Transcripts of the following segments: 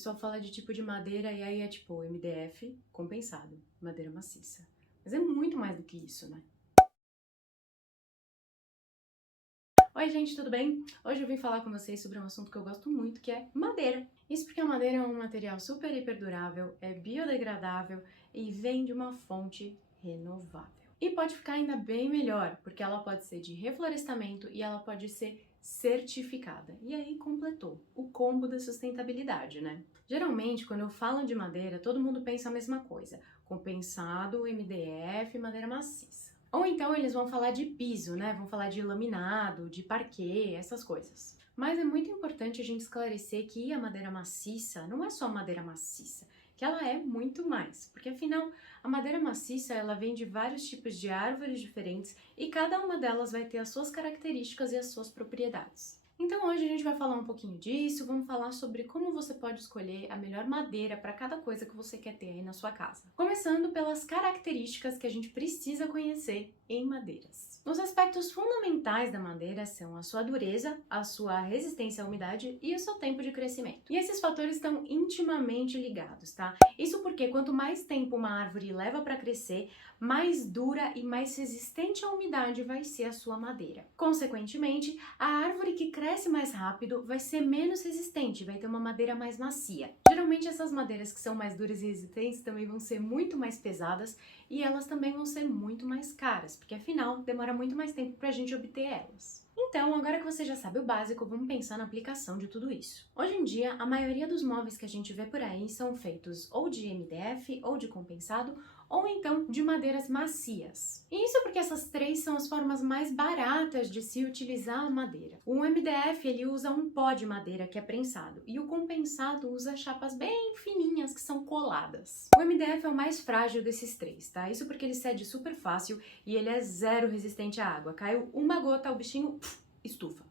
pessoal fala de tipo de madeira e aí é tipo MDF compensado, madeira maciça. Mas é muito mais do que isso, né? Oi gente, tudo bem? Hoje eu vim falar com vocês sobre um assunto que eu gosto muito, que é madeira. Isso porque a madeira é um material super hiper durável, é biodegradável e vem de uma fonte renovável. E pode ficar ainda bem melhor, porque ela pode ser de reflorestamento e ela pode ser certificada. E aí completou o combo da sustentabilidade, né? Geralmente, quando eu falo de madeira, todo mundo pensa a mesma coisa: compensado, MDF, madeira maciça. Ou então eles vão falar de piso, né? Vão falar de laminado, de parquet, essas coisas. Mas é muito importante a gente esclarecer que a madeira maciça não é só madeira maciça, que ela é muito mais, porque afinal a madeira maciça ela vem de vários tipos de árvores diferentes e cada uma delas vai ter as suas características e as suas propriedades. Então hoje a gente vai falar um pouquinho disso, vamos falar sobre como você pode escolher a melhor madeira para cada coisa que você quer ter aí na sua casa. Começando pelas características que a gente precisa conhecer em madeiras. Os aspectos fundamentais da madeira são a sua dureza, a sua resistência à umidade e o seu tempo de crescimento. E esses fatores estão intimamente ligados, tá? Isso porque quanto mais tempo uma árvore leva para crescer, mais dura e mais resistente à umidade vai ser a sua madeira. Consequentemente, a árvore que cresce mais rápido vai ser menos resistente, vai ter uma madeira mais macia. Geralmente essas madeiras que são mais duras e resistentes também vão ser muito mais pesadas e elas também vão ser muito mais caras, porque afinal demora muito mais tempo para a gente obter elas. Então, agora que você já sabe o básico, vamos pensar na aplicação de tudo isso. Hoje em dia, a maioria dos móveis que a gente vê por aí são feitos ou de MDF ou de compensado, ou então de madeiras macias. E isso porque essas três são as formas mais baratas de se utilizar a madeira. O MDF ele usa um pó de madeira que é prensado e o compensado usa chapas bem fininhas que são coladas. O MDF é o mais frágil desses três, tá? Isso porque ele cede super fácil e ele é zero resistente à água. Caiu uma gota, o bichinho estufa.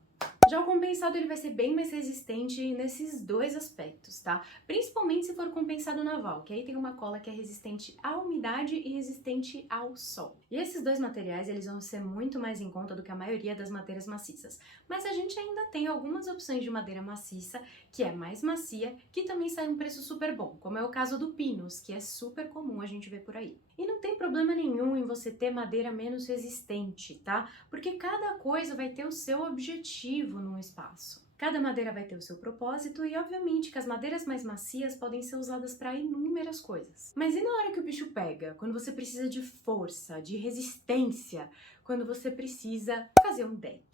Já o compensado ele vai ser bem mais resistente nesses dois aspectos, tá? Principalmente se for compensado naval, que aí tem uma cola que é resistente à umidade e resistente ao sol. E esses dois materiais eles vão ser muito mais em conta do que a maioria das madeiras maciças. Mas a gente ainda tem algumas opções de madeira maciça, que é mais macia, que também sai um preço super bom, como é o caso do pinus, que é super comum a gente ver por aí. E não tem problema nenhum em você ter madeira menos resistente, tá? Porque cada coisa vai ter o seu objetivo no espaço. Cada madeira vai ter o seu propósito e, obviamente, que as madeiras mais macias podem ser usadas para inúmeras coisas. Mas e na hora que o bicho pega? Quando você precisa de força, de resistência, quando você precisa fazer um deck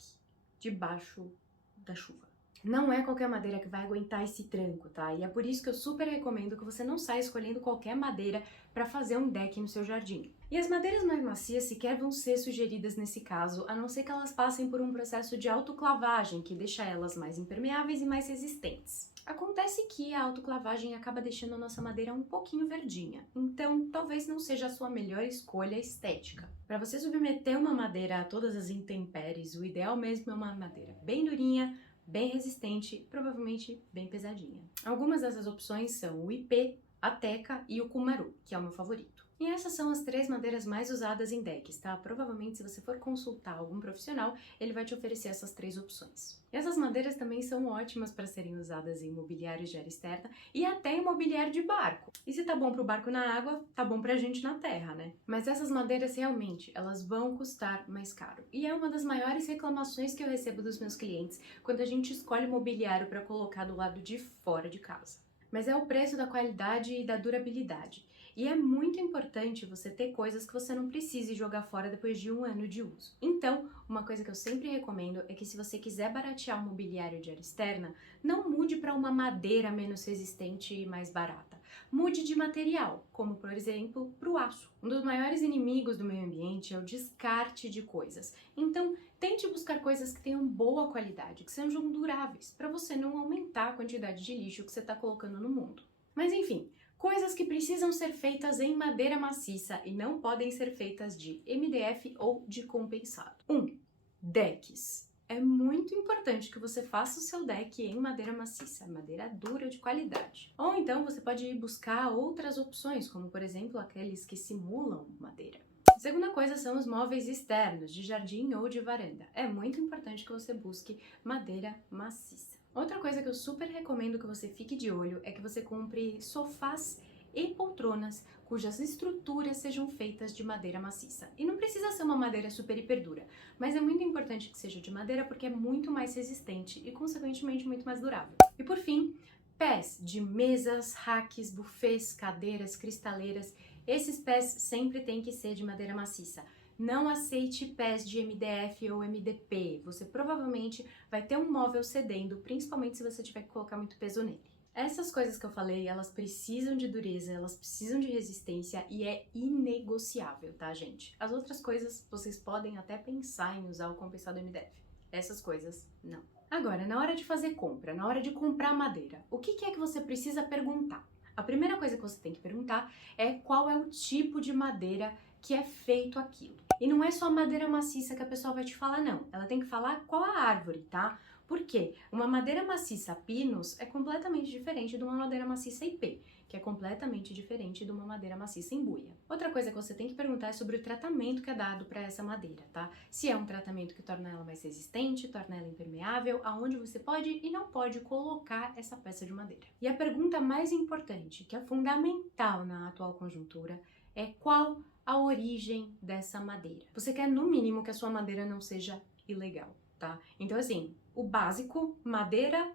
debaixo da chuva? Não é qualquer madeira que vai aguentar esse tranco, tá? E é por isso que eu super recomendo que você não saia escolhendo qualquer madeira para fazer um deck no seu jardim. E as madeiras mais macias sequer vão ser sugeridas nesse caso, a não ser que elas passem por um processo de autoclavagem, que deixa elas mais impermeáveis e mais resistentes. Acontece que a autoclavagem acaba deixando a nossa madeira um pouquinho verdinha, então talvez não seja a sua melhor escolha estética. Para você submeter uma madeira a todas as intempéries, o ideal mesmo é uma madeira bem durinha, bem resistente, provavelmente bem pesadinha. Algumas dessas opções são o ipê, a teca e o cumaru, que é o meu favorito. E essas são as três madeiras mais usadas em decks, tá? Provavelmente, se você for consultar algum profissional, ele vai te oferecer essas três opções. E essas madeiras também são ótimas para serem usadas em mobiliário de área externa e até em mobiliário de barco. E se tá bom pro barco na água, tá bom pra gente na terra, né? Mas essas madeiras realmente, elas vão custar mais caro. E é uma das maiores reclamações que eu recebo dos meus clientes quando a gente escolhe mobiliário para colocar do lado de fora de casa. Mas é o preço da qualidade e da durabilidade. E é muito importante você ter coisas que você não precise jogar fora depois de 1 ano de uso. Então, uma coisa que eu sempre recomendo é que se você quiser baratear o mobiliário de área externa, não mude para uma madeira menos resistente e mais barata. Mude de material, como por exemplo, para o aço. Um dos maiores inimigos do meio ambiente é o descarte de coisas. Então, tente buscar coisas que tenham boa qualidade, que sejam duráveis, para você não aumentar a quantidade de lixo que você está colocando no mundo. Mas enfim, coisas que precisam ser feitas em madeira maciça e não podem ser feitas de MDF ou de compensado. 1. Decks. É muito importante que você faça o seu deck em madeira maciça, madeira dura de qualidade. Ou então você pode ir buscar outras opções, como por exemplo aqueles que simulam madeira. A segunda coisa são os móveis externos, de jardim ou de varanda. É muito importante que você busque madeira maciça. Outra coisa que eu super recomendo que você fique de olho é que você compre sofás e poltronas cujas estruturas sejam feitas de madeira maciça. E não precisa ser uma madeira super hiper dura, mas é muito importante que seja de madeira porque é muito mais resistente e, consequentemente, muito mais durável. E por fim, pés de mesas, racks, bufês, cadeiras, cristaleiras. Esses pés sempre têm que ser de madeira maciça. Não aceite pés de MDF ou MDP. Você provavelmente vai ter um móvel cedendo, principalmente se você tiver que colocar muito peso nele. Essas coisas que eu falei, elas precisam de dureza, elas precisam de resistência e é inegociável, tá, gente? As outras coisas, vocês podem até pensar em usar o compensador MDF. Essas coisas, não. Agora, na hora de fazer compra, na hora de comprar madeira, o que é que você precisa perguntar? A primeira coisa que você tem que perguntar é qual é o tipo de madeira que é feito aquilo. E não é só madeira maciça que a pessoa vai te falar, não. Ela tem que falar qual a árvore, tá? Por quê? Uma madeira maciça Pinus é completamente diferente de uma madeira maciça IP, que é completamente diferente de uma madeira maciça Embuia. Outra coisa que você tem que perguntar é sobre o tratamento que é dado para essa madeira, tá? Se é um tratamento que torna ela mais resistente, torna ela impermeável, aonde você pode e não pode colocar essa peça de madeira. E a pergunta mais importante, que é fundamental na atual conjuntura, é qual a origem dessa madeira. Você quer, no mínimo, que a sua madeira não seja ilegal, tá? Então, assim, o básico, madeira,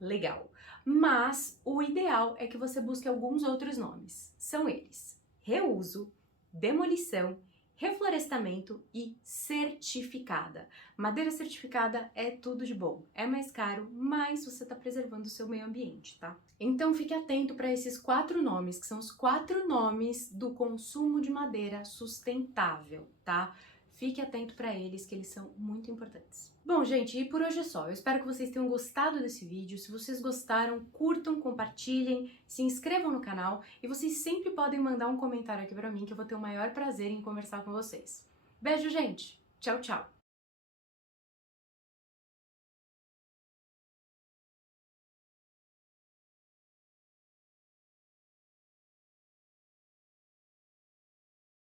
legal. Mas o ideal é que você busque alguns outros nomes. São eles: reuso, demolição, reflorestamento e certificada. Madeira certificada é tudo de bom. É mais caro, mas você está preservando o seu meio ambiente, tá? Então fique atento para esses 4 nomes, que são os 4 nomes do consumo de madeira sustentável, tá? Fique atento para eles, que eles são muito importantes. Bom, gente, e por hoje é só. Eu espero que vocês tenham gostado desse vídeo. Se vocês gostaram, curtam, compartilhem, se inscrevam no canal e vocês sempre podem mandar um comentário aqui para mim, que eu vou ter o maior prazer em conversar com vocês. Beijo, gente! Tchau, tchau!